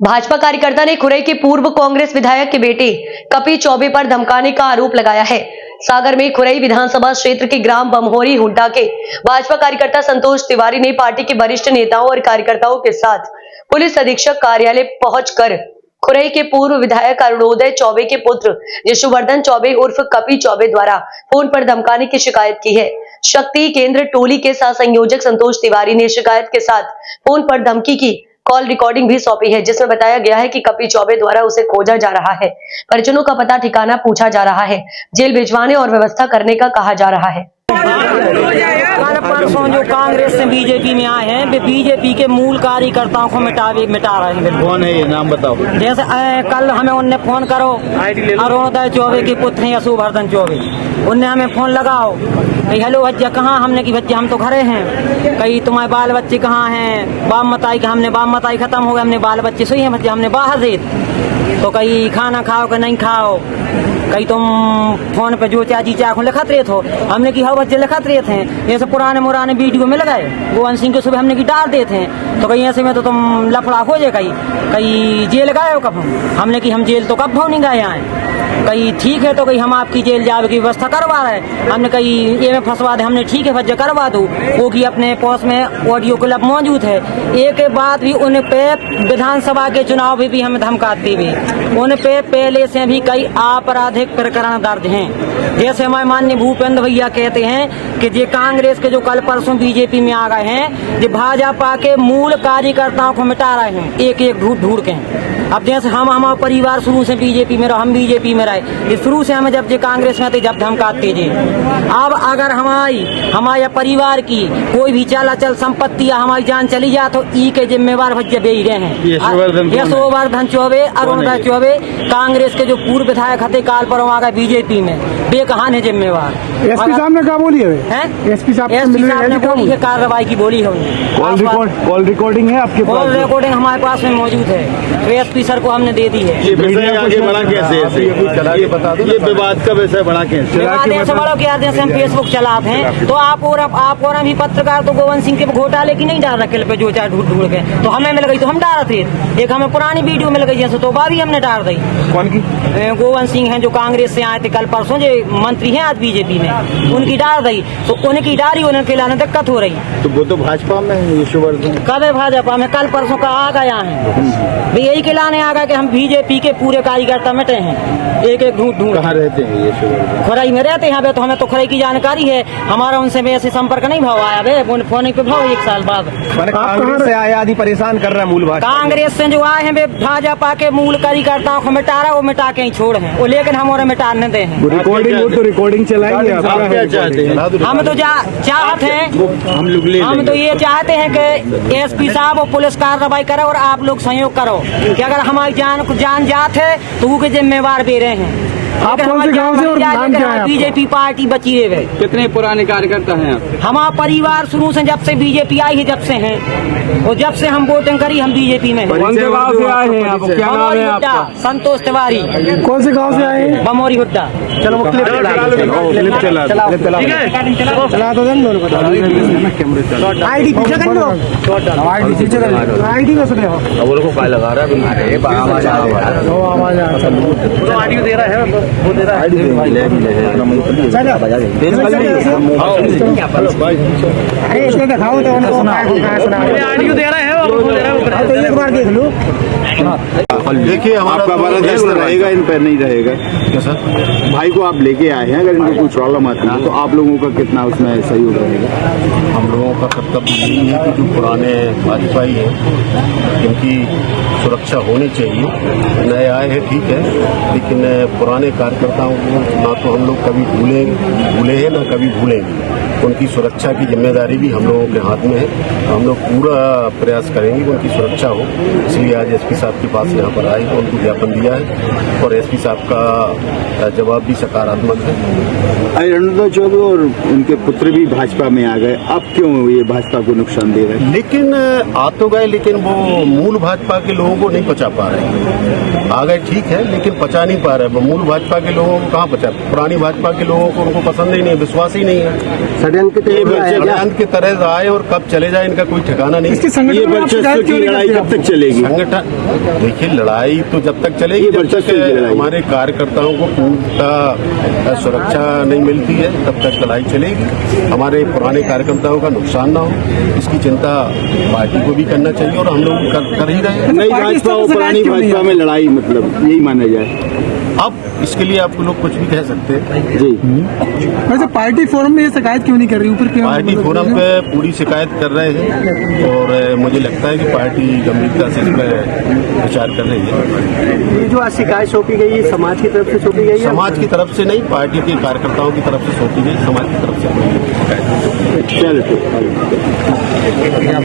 भाजपा कार्यकर्ता ने खुरई के पूर्व कांग्रेस विधायक के बेटे कपी चौबे पर धमकाने का आरोप लगाया है। सागर में खुरई विधानसभा क्षेत्र के ग्राम बमहोरी हुड्डा के भाजपा कार्यकर्ता संतोष तिवारी ने पार्टी के वरिष्ठ नेताओं और कार्यकर्ताओं के साथ पुलिस अधीक्षक कार्यालय पहुंचकर खुरई के पूर्व विधायक अरुणोदय चौबे के पुत्र यशुवर्धन चौबे उर्फ कपी चौबे द्वारा फोन पर धमकाने की शिकायत की है। शक्ति केंद्र टोली के साथ संयोजक संतोष तिवारी ने शिकायत के साथ फोन पर धमकी की कॉल रिकॉर्डिंग भी सौंपी है, जिसमें बताया गया है कि कपी चौबे द्वारा उसे खोजा जा रहा है, परिजनों का पता ठिकाना पूछा जा रहा है, जेल भिजवाने और व्यवस्था करने का कहा जा रहा है। कल परसों जो कांग्रेस से बीजेपी में आए हैं, वे बीजेपी के मूल कार्यकर्ताओं को मिटा रहे हैं। कौन है ये, नाम बताओ। जैसे कल हमें उनने फोन करो, अरुणोदय चौबे के पुत्र हैं यशुवर्धन चौबे, उनने हमें फोन लगाओ, कही हेलो भज्जा कहाँ, हमने की भज्जा हम तो घरे हैं, कही तुम्हारे बाल बच्चे कहाँ हैं, बाम मताई का, हमने बाम मताई खत्म हो गया, हमने बाल बच्चे सोई हैं भज्जा, हमने बाहर से, तो कहीं खाना खाओ कि नहीं खाओ, कहीं तुम फोन पे जो चाची चाखो लिखत रहे हो, हमने की हाँ बच्चे लिखत रहे थे, जैसे पुराने मुराने वीडियो में लगाए गोवन सिंह के सुबह हमने की डाल देते हैं, तो कहीं ऐसे में तो तुम लफड़ा हो जाए, कहीं जेल गए हो कब, हमने की हम जेल तो कब नहीं गए आए, कहीं ठीक है तो कहीं हम आपकी जेल जाने की व्यवस्था करवा रहे हैं, हमने कहीं ये में फंसवा दे, हमने ठीक है भज्जा करवा दो, वो की अपने पोस्ट में ऑडियो क्लिप मौजूद है। एक के बाद भी उन पे विधानसभा के चुनाव भी हमें धमकाती हुई, उन पे पहले से भी कई आपराधिक प्रकरण दर्ज हैं। जैसे हमारे माननीय भूपेंद्र भैया कहते हैं कि जे कांग्रेस के जो कल परसों बीजेपी में आ गए हैं, जे भाजपा के मूल कार्यकर्ताओं को मिटा रहे हैं, एक एक ढूंढ के। अब जैसे हमारा परिवार शुरू से बीजेपी में रहा, हम बीजेपी में रहे, शुरू से हमें जब जे कांग्रेस में थे जब धमकाते थे। अब अगर हमारे परिवार की कोई भी चल संपत्ति या हमारी जान चली जाए तो ई के जिम्मेवार भज्जे ही रहे हैं। यशुवर्धन चौबे, अरुणोदय चौबे, कांग्रेस के जो पूर्व विधायक थे काल पर आ गए बीजेपी में, बेकहान है जिम्मेवार। एसपी साहब ने क्या बोली है? एसपी साहब ने बोली है कार्रवाई की, बोली है। कॉल रिकॉर्डिंग है आपके पास? कॉल रिकॉर्डिंग हमारे पास में मौजूद है, तो एसपी सर को हमने दे दी है। ये विषय आगे बढ़ा कैसे? ये विवाद का विषय बढ़ा कैसे? विवाद ऐसे बढ़ो कि आज जैसे हम फेसबुक चलाते हैं तो आप और भी पत्रकार तो गोवन सिंह के घोटाले की नहीं डाल रखे पे जो चाहे ढूंढ के, तो हमें मिल गई तो हम डाल थे, एक हमें पुरानी वीडियो मिल गई जैसे तो भी हमने डाल दी। कौन की? गोवन सिंह हैं जो कांग्रेस से आए थे कल परसों, जो मंत्री हैं आज बीजेपी में, उनकी डाल दी, तो उनकी डाली उनके लाने दिक्कत हो रही। तो वो तो भाजपा में है यशुवर्धन, कब है भाजपा में? कल परसों का आ गया है, यही के लाने आ गया कि हम बीजेपी के पूरे कार्यकर्ता मिटे हैं, एक एक ढूंढ। कहाँ रहते हैं यशुवर्धन? खुरई में रहते हैं, तो हमें तो खुरई की जानकारी है, हमारा उनसे ऐसे संपर्क नहीं भाव आया वे फोन पे भाव 1 साल बाद। कांग्रेस से आए आदि परेशान कर रहे हैं मूल भाजपा, कांग्रेस से जो आए हैं वे भाजपा के मूल कार्यकर्ताओं को मिटा रहा, वो मिटा के ही छोड़ हैं वो, लेकिन हम और मिटाने दे हैं। रिकॉर्डिंग चलाएंगे? हम तो चाहते हैं, हम तो ये चाहते हैं कि एसपी साहब और पुलिस कार्रवाई करे और आप लोग सहयोग करो कि अगर हमारी जान जात है तो वो के जिम्मेवार भी रहे हैं। आप कौन से गांव से और नाम क्या है? बीजेपी पार्टी बची है। कितने पुराने कार्यकर्ता हैं आप? हमारा परिवार शुरू से जब से बीजेपी आई है, जब से हैं, और जब से हम वोटिंग करी हम बीजेपी में। कौन से गांव से आए हैं आप? क्या नाम है आपका? संतोष तिवारी। कौन से गांव से आए हैं? बमोरी हुड्डा। चलो वो क्लिप चला तो दें दोनों को। आईडी पीछे कर लो, आईडी पीछे कर लो, आईडी में सुने हो वो लोग को काय लगा रहा है? आवाज आ वो आईडी दे रहा है, वो दे रहा है। अरे इसको दिखाओ तो उनको ऑडियो दे रहा है, वो दे रहा है, तो एक बार देख लो। देखिए आपका बड़ा दस्त रहेगा, इन पर नहीं रहेगा। सर भाई को आप लेके आए हैं, अगर इनको कोई प्रॉब्लम आती है तो आप लोगों का कितना उसमें सहयोग रहेगा? हम लोगों का कर्तव्य यही है कि जो पुराने भाजपाई हैं इनकी सुरक्षा होनी चाहिए। नए आए हैं ठीक है, लेकिन पुराने कार्यकर्ताओं को ना तो हम लोग कभी भूले हैं ना कभी भूलेंगे। उनकी सुरक्षा की जिम्मेदारी भी हम लोगों के हाथ में है, हम लोग पूरा प्रयास करेंगे कि उनकी सुरक्षा हो। इसलिए आज एसपी साहब के पास यहाँ पर आए, उनको ज्ञापन दिया है और एसपी साहब का जवाब भी सकारात्मक है। अरुणोदय चौबे और उनके पुत्र भी भाजपा में आ गए, अब क्यों ये भाजपा को नुकसान दे रहे हैं? लेकिन आ तो गए, लेकिन वो मूल भाजपा के लोगों को नहीं पचा पा रहे। आ गए ठीक है, लेकिन पचा नहीं पा रहे। वो मूल भाजपा के लोगों को कहाँ पचा? पुरानी भाजपा के लोगों को उनको पसंद ही नहीं है, विश्वास ही नहीं है। षड्यंत्र की तरह आए और कब चले जाए इनका कोई ठिकाना नहीं। इसके संगठन में आप शिकायत क्यों नहीं लड़ाई करते कब तक चलेगी? संगठन देखिए, लड़ाई तो जब तक चलेगी जब तक हमारे कार्यकर्ताओं को पूर्णतः सुरक्षा नहीं मिलती है, तब तक लड़ाई चलेगी। हमारे पुराने कार्यकर्ताओं का नुकसान ना हो, इसकी चिंता पार्टी को भी करना चाहिए और हम लोग कर ही रहे हैं। नई भाजपा और पुरानी भाजपा में लड़ाई, मतलब यही माना जाए। अब इसके लिए आप लोग कुछ भी कह सकते हैं जी, वैसे पार्टी फोरम में ये शिकायत क्यों नहीं कर रही? ऊपर क्यों? पार्टी फोरम पे पूरी शिकायत कर रहे हैं और मुझे लगता है कि पार्टी गंभीरता से इस पर विचार कर रही है। ये जो आज शिकायत सौंपी गई है समाज की तरफ से सौंपी गई है? समाज की तरफ से नहीं, पार्टी के कार्यकर्ताओं की तरफ से सौंपी गई, समाज की तरफ से कोई शिकायत नहीं। चलो ठीक।